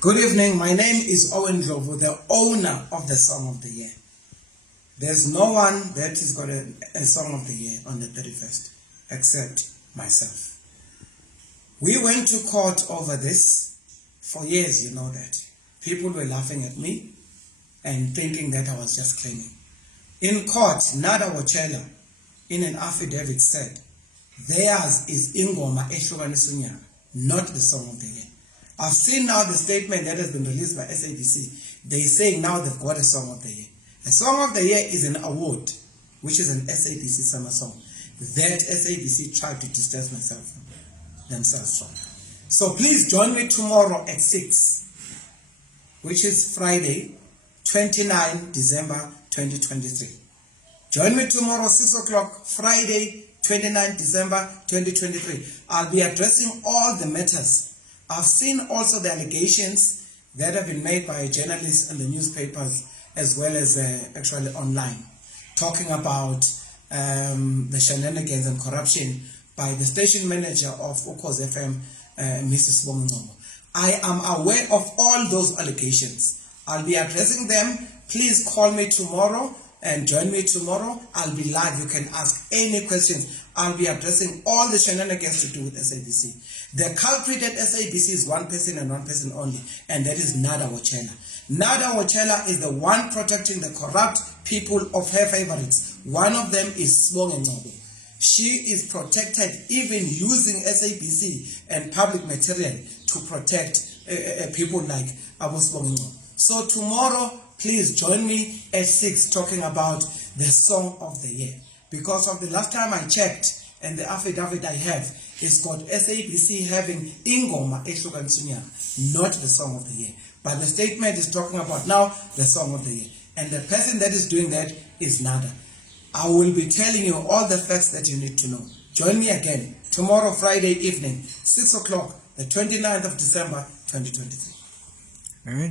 Good evening. My name is Owen, Ndlovu, the owner of the Song of the Year. There's no one that has got a Song of the Year on the 31st except myself. We went to court over this for years, you know that. People were laughing at me and thinking that I was just claiming. In court, Nada Wokhozi, in an affidavit, said, theirs is Ingoma Ehlukaniswe, not the Song of the Year. I've seen now the statement that has been released by SABC. They're saying now they've got a Song of the Year. A Song of the Year is an award, which is an SABC summer song that SABC tried to distance themselves from. So please join me tomorrow at 6, which is Friday, 29 December 2023. Join me tomorrow 6 o'clock, Friday, 29 December 2023. I'll be addressing all the matters. I've seen also the allegations that have been made by journalists and the newspapers as well as actually online, talking about the shenanigans and corruption by the station manager of Wokhozi FM, Mrs. Sbongi. I am aware of all those allegations. I'll be addressing them. Please call me tomorrow and join me tomorrow. I'll be live. You can ask any questions. I'll be addressing all the shenanigans to do with SABC. The culprit at SABC is one person and one person only, and that is Nada Wokhozi. Nada Wokhozi is the one protecting the corrupt people of her favorites. One of them is Sbongi. She is protected even using SABC and public material to protect people like Abu Sbongi. So tomorrow, please join me at 6 talking about the Song of the Year. Because of the last time I checked and the affidavit I have, it's got SABC having Ingoma Ehlukaniswe, not the Song of the Year. But the statement is talking about now the Song of the Year. And the person that is doing that is Nada. I will be telling you all the facts that you need to know. Join me again tomorrow, Friday evening, 6 o'clock, the 29th of December, 2023. All right.